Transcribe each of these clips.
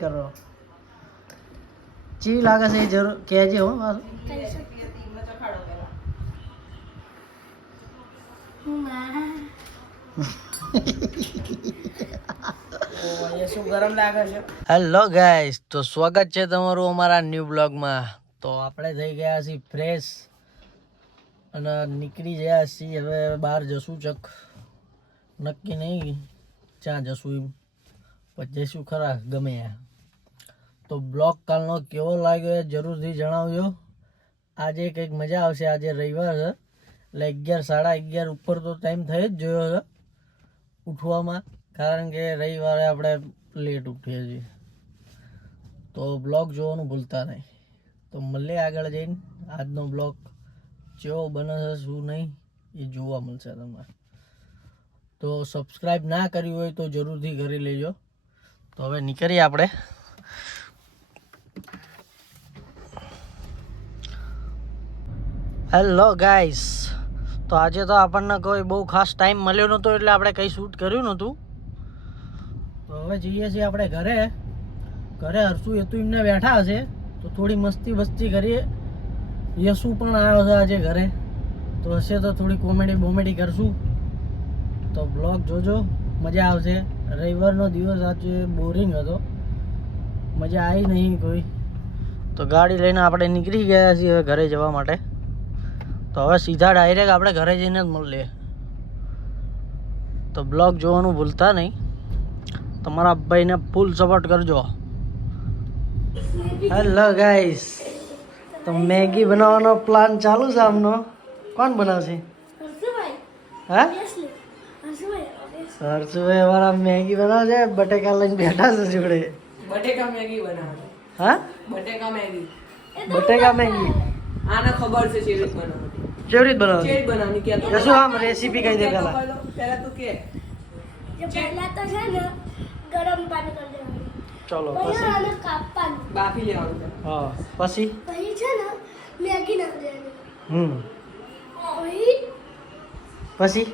કરો ચી લાગે છે એ જરૂર કહેજે હો હેલો ગાઈસ, તો સ્વાગત છે તમારું અમારા ન્યૂ બ્લોગમાં. તો આપણે થઈ ગયા છીએ ફ્રેશ અને નીકળી ગયા છીએ હવે બહાર જશું ચક નક્કી નહીં ક્યાં જશું એમ પણ જઈશું ખરા ગમે. તો બ્લોગ કાલનો કેવો લાગ્યો એ જરૂરથી જણાવજો. આજે કંઈક મજા આવશે. આજે રવિવાર છે એટલે 11 સાડા 11 ઉપર તો ટાઈમ થઈ જ જોયો છે ઉઠવામાં, કારણ કે રવિવારે આપણે લેટ ઉઠીએ છીએ. તો બ્લોગ જોવાનું ભૂલતા નહીં. તો મળીએ આગળ જઈને. આજનો બ્લોગ કેવો બને છે શું નહીં એ જોવા મળશે તમારે. તો સબસ્ક્રાઈબ ના કર્યું હોય તો જરૂરથી કરી લેજો. તો હવે નીકળીએ આપણે. હેલો ગાઈસ, તો આજે તો આપણને કોઈ બહુ ખાસ ટાઈમ મળ્યો નહોતો એટલે આપણે કંઈ શૂટ કર્યું નહોતું. તો હવે જઈએ છીએ આપણે ઘરે. ઘરે હરસુ એ તો એમને બેઠા હશે તો થોડી મસ્તી બસ્તી કરીએ. યશુ પણ આવ્યો છે આજે ઘરે, તો હશે તો થોડી કોમેડી કરશું. તો બ્લોગ જોજો, મજા આવશે. રવિવારનો દિવસ આજે બોરિંગ હતો, મજા આવી નહીં કોઈ. તો ગાડી લઈને આપણે નીકળી ગયા છીએ હવે ઘરે જવા માટે. તો હવે સીધા ડાયરેક્ટ આપણે ઘરે જઈને જ મળીએ. તો બ્લોગ જોવાનું ભૂલતા નહીં. તમારા ભાઈને ફૂલ સપોર્ટ કરજો. હેલો ગાઈસ, તો મેગી બનાવવાનો પ્લાન ચાલુ છે આમનો. કોણ બનાવશે? હા, હર્ષુભાઈ અમારા મેગી બનાવશે. બટેકા લઈને બેઠા છે જોડે. બટેકા મેગી બનાવે. હા, બટેકા મેગી આને ખબર છે કેવી રીતે બનાવવાની. કેવી રીતે બનાવશે? કેવી બનાવવાની કે તો શું આમ રેસીપી કહી દે પહેલા. પહેલા તું કે પહેલા તો છે ને ગરમ પાણી કરી દેવાનું. ચલો પછી પછી આને કાપવાનું. બાફી લેવાનું. હા પછી પછી છે ને મેગી નાખી દેવાની. પછી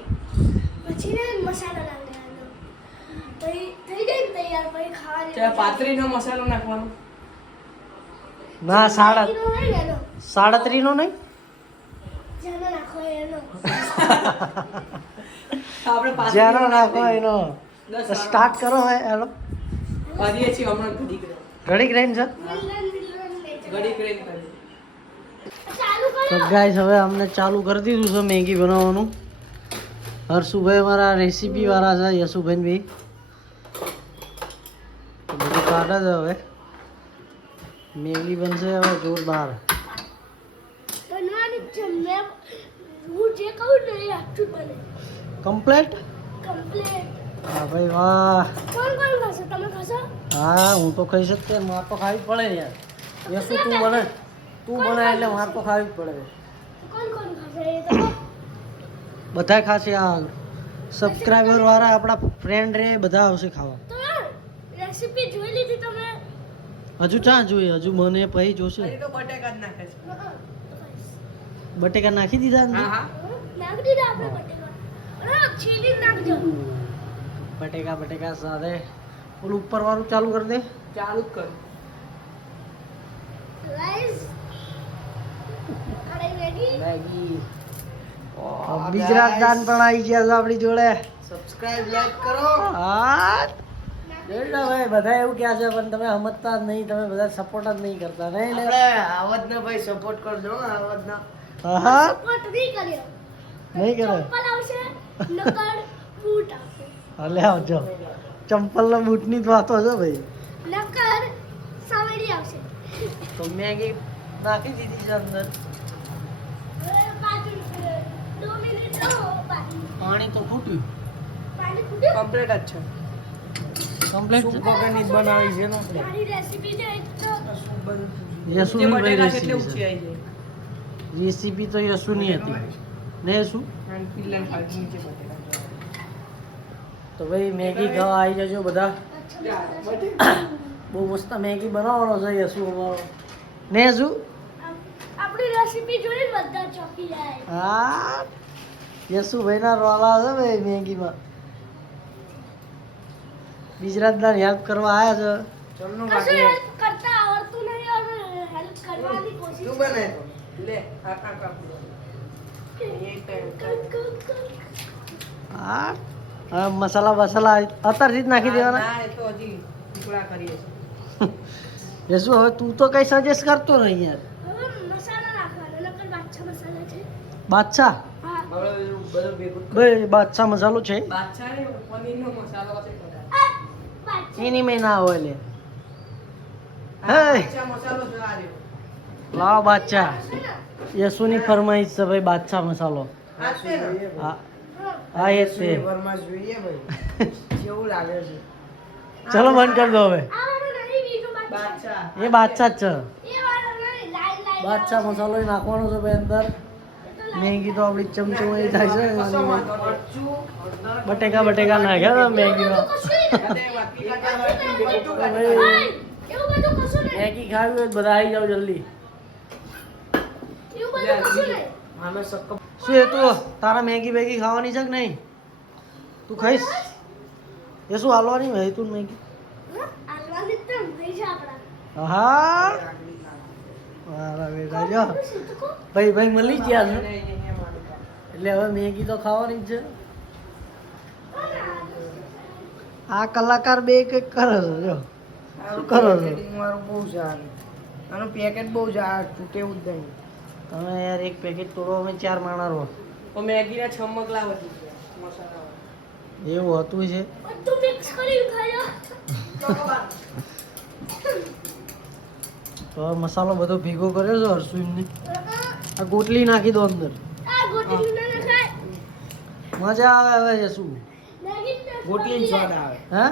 પછી ને મસાલો નાખી દેવાનો. પછી થઈ જાય ને તૈયાર. પછી ખાવાની. ચાલ પાતરીનો મસાલો નાખવાનો. ના નો હોય ને એનો. 37 નો નહીં. જેનો નાખો એનો. આપણે પાતરી જેનો નાખો એનો. સ્ટાર્ટ કરો હવે હેલો. કરીએ છીએ હમણાં ઘડીક રહીને છે. ઘડી ક્રેન કરી. ચાલુ કરો. તો ગાઈસ હવે અમને ચાલુ કરી દીધું છે મેગી બનાવવાનું. હર્ષુભાઈ મારા રેસીપી વાળા છે, યશુભાઈ બી તો બધું કાઢે છે. હવે મેગી બનશે હવે જોરદાર. બનવાની છે. હું જે કહું ને એ આખું બને. કમ્પ્લેટ. કમ્પ્લીટ. હા ભાઈ વાહ. કોણ ખાશે? તમે ખાશો? હા હું તો ખાઈ શકते. માર તો ખાવી જ પડે ને યાર. યશુ તું બને એટલે માર તો ખાવી જ પડે. કોણ ખાશે એ તો કહો. બધા ખાશે. આ સબસ્ક્રાઈબર વાળા આપણા ફ્રેન્ડ રે બધા આવશે ખાવા. તો રેસીપી જોઈ લીધી તમે? હજુ ચા જોઈએ? હજુ મને પછી જોશે. હજી તો બટેકા જ નાખે છે. બટેકા નાખી દીધા અંદર? હા હા. નાખી દીધા આપણે બટેકા. અરે છીલી નાખજો. બટેકા સાથે ઓલું ઉપર વાળું ચાલુ કરી દે. ચાલુ જ કર. ગાઈસ અરે મેગી ગુજરાત દાન પણ આવી ગયા છે આપણી જોડે. સબસ્ક્રાઇબ લાઈક કરો. હા ભાઈ બધા એવું કહે છે પણ તમે સમજતા જ નહીં. તમે બધા સપોર્ટ જ નહીં કરતા. નહીં ને આવડના ભાઈ સપોર્ટ કરજો. આવડના હા સપોર્ટ નહીં કર્યો. નહીં કરે. ચપ્પલ આવશે નકર બૂટ આવશે. હાલે આવજો. ચંપલ ને બૂટ ની જ વાતો છે ભાઈ. નકર સાવડી આવશે. તો મેગી નાખી દીધી છે અંદર. પાણી 2 મિનિટ તો પાણી તો ફૂટ્યું. પાણી ફૂટ્યું. કમ્પ્લીટ જ છે. કમ્પ્લીટ વગરની જ બનાવી છે ને આપણે. મારી રેસીપી છે તો યશુની ભાઈ બટેકા કેટલી રેસીપી ઊંચી છે. આવી જાય. રેસીપી તો યશુની હતી ને યશુ. અને પિલ્લાને ખાલી નીચે બટેકા. તો ભાઈ મેગી ખાવા આવી જજો બધા. બહુ મસ્ત મેગી બનાવવાનો છે યશુ અમારો. ને યશુ આપણી રેસીપી જોઈને બધા ચોકી જાય. હા યશુભાઈ ના રોલા છે ભાઈ મેગીમાં. ગુજરાતના હેલ્પ કરવા આવ્યા છે ચમનું કશું બાકી હેલ્પ કરતા આવડતું નહીં અને હેલ્પ કરવાની કોશિશ તું બનાય તો લે આ કાપી દો એક હા હવે મસાલા બસાલા અત્યારથી જ નાખી દેવાના ના એ તો હજી ટુકડા કરીએ છે યસુ હવે તું તો કઈ સજેસ્ટ કરતો નહીં યાર હવે મસાલા નાખવાના નકર બાદશાહ મસાલા છે બાદશાહ હા હવે બધું ભેગું ભાઈ બાદશાહ મસાલો છે બાદશાહ ને પનીરનો મસાલો છે બાદશાહ એની મેં ના હોય લે આ હે બાદશાહ મસાલો જો આ રહ્યો લાવ બાદશાહ છે ને યસુની ફરમાઈશ છે ભાઈ બાદશાહ મસાલો આ છે ને હા હા એ જ છે ઘરમાં જોઈએ ભાઈ કેવું લાગે છે ચલો બંધ કરી દો હવે આ વાળો નહીં બીજો બાદશાહ એ બાદશાહ જ છે એ વાળો નહીં લાઈન લાઈન બાદશાહ મસાલો ય નાખવાનો છે ભાઈ અંદર મેગી તો આપણી ચમચમાઈ થાય છે કશો એમાં વાંધો નહીં. મરચું, હળદર, બટેકા નાખ્યા હતા મેગીમાં અને વાટકી કાઢવા વાટકી બધું કાઢી ભાઈ, એવું બધું કશું નહીં મેગી ખાવી હોય તો બધા આવી જાઓ જલ્દી એવું બધું કશું નહીં આમે સક્કમ શું એ તું તારા મેગી બેગી ખાવાની છે કે નહીં તું ખાઈશ એ શું હાલવાની ભાઈ તું મેગી આલવાની તો ભાઈ છે આપણા હા મારા બેટા જો ભાઈ ભાઈ મળી ગયા છે એટલે હવે મેગી તો ખાવાની જ છે આ કલાકાર બે કંઈક કરે છે જો શું કરો છો પેકેટિંગ વાળું બહુ સારું આનું પેકેટ બહુ છે આ તૂટેવું જ નહીં તમે યાર એક પેકેટ તોડો અમે 4 માણા રહો તો મેગીના છમકલા વધી ગયા મસાલા એવું હતું છે બધું મિક્સ કરી ખાયો તો હવે મસાલો બધો ભેગો કર્યો છે હરસુઈને આ ગોટલી નાખી દો અંદર આ ગોટલી ના ખાય મજા આવે હવે છે શું મેગી ટેસ્ટ ગોટલી સ્વાદ આવે હા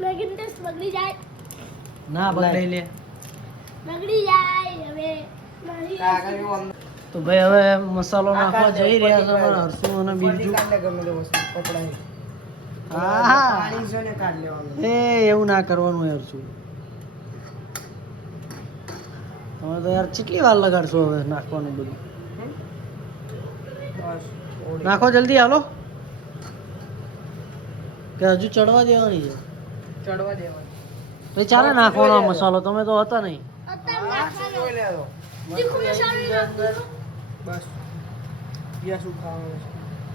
મેગી ટેસ્ટ બગડી જાય ના બગડાઈ લે બગડી જાય હવે નહીં કાકા એવું અંદર તો ભાઈ હવે મસાલો નાખવા જઈ રહ્યા છે અમારા હરસુ અને બીજું કાઢ લે ગમે તે વસ્તુ કપડાની હા પાણી છે ને કાઢ લેવાનું એ એવું ના કરવાનું યાર શું તમે તો યાર કેટલી વાર લગાડશો હવે નાખવાનું બધું બસ ઓળી. નાખો જલ્દી હાલો કે હજુ ચડવા દેવાની છે ચડવા દેવાનું તો ચાલે નાખવાનો આ મસાલો તમે તો હતા નહીં અત્યારે આ શું જોઈ લેતો તીખું મસાલો નાખો બસ યા શું ખાવાનું છે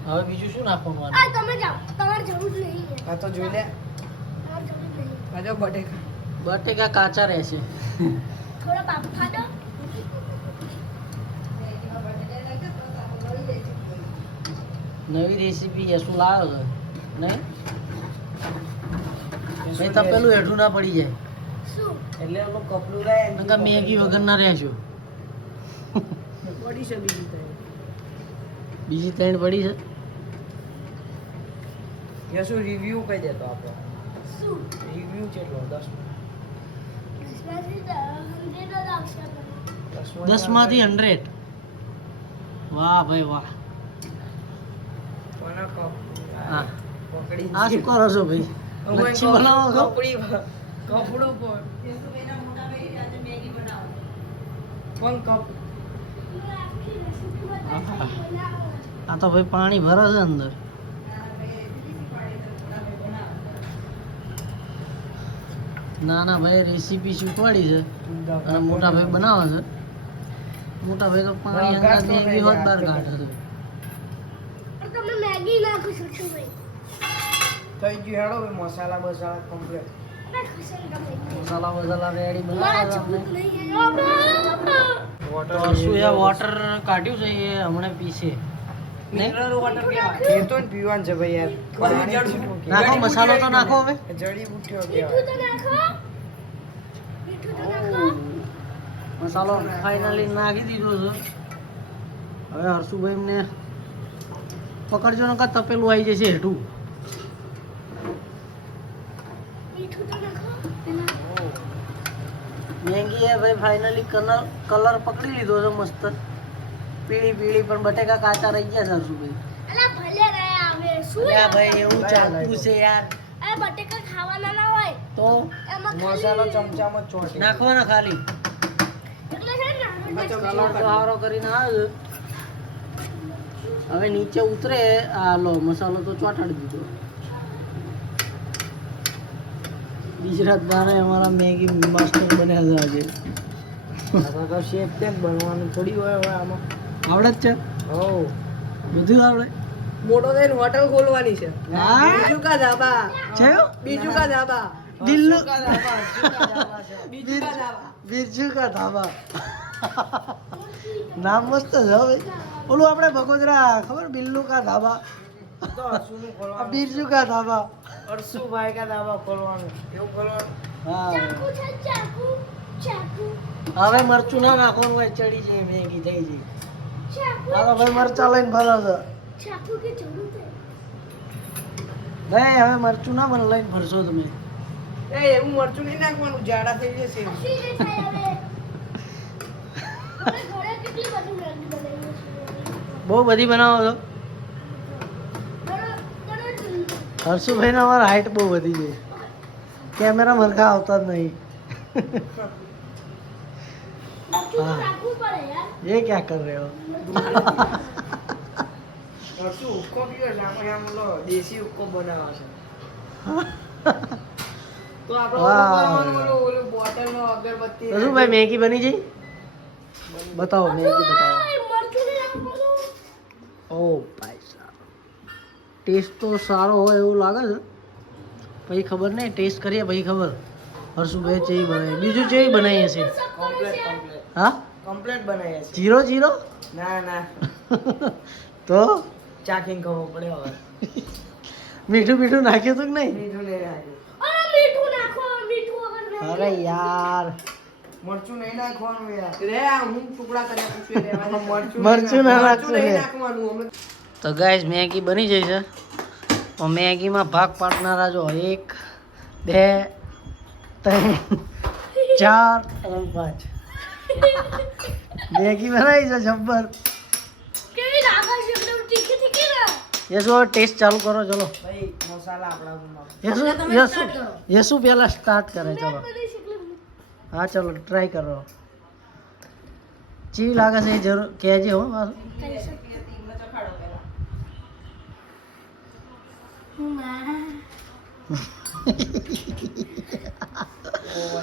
હવે બીજું શું નાખવાનું આ તમે જાઓ તમારે જરૂર નહીં આ તો જોઈ લે તમારે જરૂર નહીં આ જો બટેકા બટેકા કાચા રહેશે થોડા બાફા દો નવી રેસીપી એ શું લાવ્યો છે નહીં નહીં તો પેલું હેઠું ના પડી જાય શું એટલે એનું કપડું લાય નકર મેગી વગર ના રહેશો પડી છે બીજું કઈ બીજી 3 પડી છે યા શું રિવ્યુ કહી દેતો આપણે શું રિવ્યુ કેટલો 10 દસમાંથી 100 લાગશે મને. 10 માંથી 100 વાહ ભાઈ વાહ કોના હા પકડી આ શું કરો છો ભાઈ મચ્છી બનાવો છો કપડી કપડું પણ કપ મેં આખી રેસીપી બતાવી બનાવો. આ તો ભાઈ પાણી ભરે છે અંદર ના ના ભાઈ રેસીપી શીખવાડી છે અને મોટા ભાઈ બનાવે છે મોટા ભાઈ તો પાણી અંદર મેગી હોત બહાર કાઢે છે પણ તમે મેગી નાખો છો શું ભાઈ થઈ ગયું હેડો ભાઈ મસાલા બસાલા કમ્પ્લીટ નાખો છો ને તમે. મસાલા વસાલા રેડી મારા બનાવે ચપલું નહીં આવ્યો. તો શું એ વોટર કાઢ્યું છે એ હમણાં પીશે મિનરલ વોટર કહેવાય એ તો જ પીવાનું છે ભાઈ યાર પાણી છૂટું કે નાખો મસાલો તો નાખો હવે જડીબુટ્ટીઓ મીઠું કહેવાય તો નાખો મીઠું તો નાખો મસાલો ફાઇનલી નાખી દીધો છે હવે હર્ષુભાઈ એમને પકડજો ને કાં તપેલું આવી જશે હેઠું મીઠું તો નાખો મેગી એ ભાઈ ફાઇનલી કલર પકડી લીધો છે મસ્ત પીળી પીળી પણ બટેકા કાચા રહી ગયા છે હર્ષુભાઈ અલા ભલે રહ્યા હવે શું અલ્યા ભાઈ એવું ચાલતું છે યાર આ બટેકા ખાવાના ના હોય તો એમાં મસાલો ચમચામાં જ ચોટી નાખવાના ખાલી એટલે છે ને એમાં કલર ચમચો તો હારો કરીને આવે છે હવે નીચે ઉતરે આ લો મસાલો તો ચોટાડી દીધો ગુજરાત દાને અમારા મેગી માસ્ટર બન્યા છે આજે તો શેફ છે બનવાનું થોડી હોય હવે આમાં આવડે જ છે હો બધું આવડે મોટો થઈને હોટલ ખોલવાની છે હા? બીજું કા ધાબા છે બીજું કા ધાબા દિલ્લુ બીજું કા ધાબા બિરજુ કા ધાબા નામ મસ્ત છે હો ભાઈ ઓલું આપણે બગોદરા ખબર બિલ્લુ કા ધાબા તો હર્ષુનું આ ખોલવાનું બિરજુ કા ધાબા હર્ષુભાઈ કા ધાબા ખોલવાનું એવું ખોલવાનું હા ચાકુ છે ચાકુ ચાકુ હવે મરચું ના નાખવાનું હોય ચડી જાય મેગી થઈ જાય ચાકુ હાલો ભાઈ મરચા લઈને ફરો છો ચાકુ की जरूरत है ભાઈ હવે મરચું ના મને લઈને ફરશો તમે એ એવું મરચું નહીં નાખવાનું જાડા થઈ જશે हंसी नहीं થાય હવે આપણે ઘરે કેટલી બધી મેગી બનાવીએ છીએ બહુ બધી બનાવો છો હર્ષુભાઈ ને અમારા હાઈટ બહુ વધી છે કેમેરા મરખા આવતા જ નહીં રાખવું પડે યાર ये क्या कर रहे हो હર્ષુ ઉક્કો પીવે છે આપણે આમ ઓલો દેશી ઉક્કો બનાવવા છે તો આપણે વાહ. ઓલું બોટલમાં અગરબત્તી શું ભાઈ મેગી બની જઈ બતાવો મેગી બતાવો મરચું નહીં નાખવાનું ઓ ભાઈ સાહેબ ટેસ્ટ તો સારો હોય એવું લાગે છે પછી ખબર નહીં ટેસ્ટ કરીએ પછી ખબર હર્ષુભાઈ ચેવી બનાવી બીજું ચેવી બનાવીએ છે કમ્પ્લીટ કમ્પ્લીટ હા કમ્પ્લીટ બનાવીએ છે જીરો જીરો ના ના તો ચાખીને ખબર પડે હવે મીઠું મીઠું નાખ્યું હતું કે નહીં મીઠું લઈ આવ્યું અરે મીઠું નાખો મીઠું વગર મેગી અરે યાર મરચું નહીં નાખવાનું યાર રે હું ટુકડા કરી પૂછ્યું લેવા મરચું ના નાખશું નહીં લે. નાખવાનું અમે તો ગાઈસ મેગી બની જઈ છે તો મેગીમાં ભાગ પાડનારા જો 1 2 3 4 અને 5 મેગી બનાવી છે જબ્બર કેવી લાગે છે એકદમ તીખી તીખી ને યસુ હવે ટેસ્ટ ચાલુ કરો ચલો ભાઈ મસાલા આપણા યસુ યસુ પહેલા સ્ટાર્ટ કરે ચલો બની શકલી હા ચલો ટ્રાય કરો ચી લાગે છે એ જરૂર કહેજે હો પાછું. કરી શકે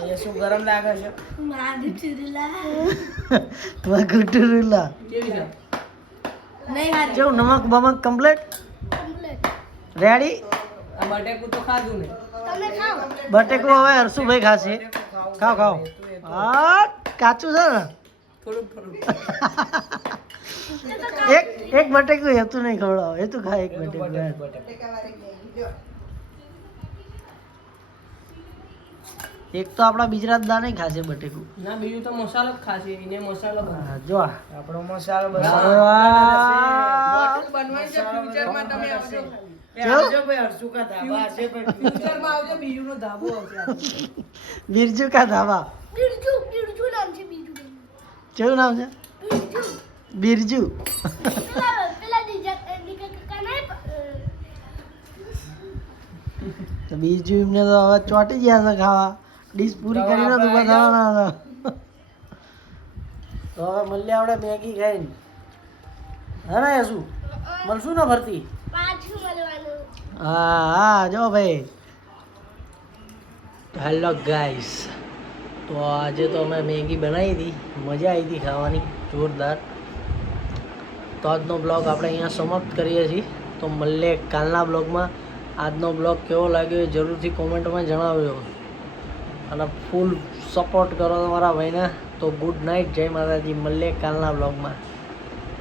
એ શું ગરમ લાગે છે મારી ચીરલા વગુટુરુલા કેવી છે નહીં હારી જો નમક બમક કમ્પ્લીટ કમ્પ્લીટ રેડી આ બટેકું તો ખાધું ને તમે ખાઓ બટેકું હવે હર્ષુભાઈ ખાશે ખાઓ ખાઓ હા કાચું છે ને થોડુંક થોડુંક એક એક બટેકું હેતું નહીં ખવડાવો હેતું ખા એક બટેકું યાર. એક તો આપણા ગુજરાત દા નહીં ખાશે બટેકું ના બીજું તો મસાલો જ ખાશે એને મસાલો હા, જો આ. આપણો મસાલો અરે વાહ. બોટલ બનવાની છે ફ્યુચરમાં તમે આવજો કેવું? આવજો ભાઈ હર્ષુ કા ધાબા હશે ભાઈ ફ્યુચરમાં આવજો બીજુનો ધાબો આવશે બિરજુ કા ધાબા બીરજુ બીરજુ નામ છે બીરજુ કેવું નામ છે બીરજુ બિરજુ પેલા નીચે કાકા નહીં તો બીજું એમને તો હવે ચોટી ગયા છે ખાવા ડીશ પૂરી કરીને તો બતાવવાના હતા તો હવે મળીએ આપણે મેગી ખાઈને હા ને શું મળશું ને ફરતી પાછું મળવાનું હા હા જો ભાઈ હેલો ગાઈસ તો આજે તો અમે મેગી બનાવી હતી મજા આવી હતી ખાવાની જોરદાર તો આજનો બ્લોગ આપણે અહીંયા સમાપ્ત કરીએ છીએ તો મળીએ કાલના બ્લોગમાં આજનો બ્લોગ કેવો લાગ્યો એ જરૂરથી કોમેન્ટમાં જણાવજો અને ફૂલ સપોર્ટ કરો તમારા ભાઈને તો ગુડ નાઇટ જય માતાજી મળીએ કાલના બ્લોગમાં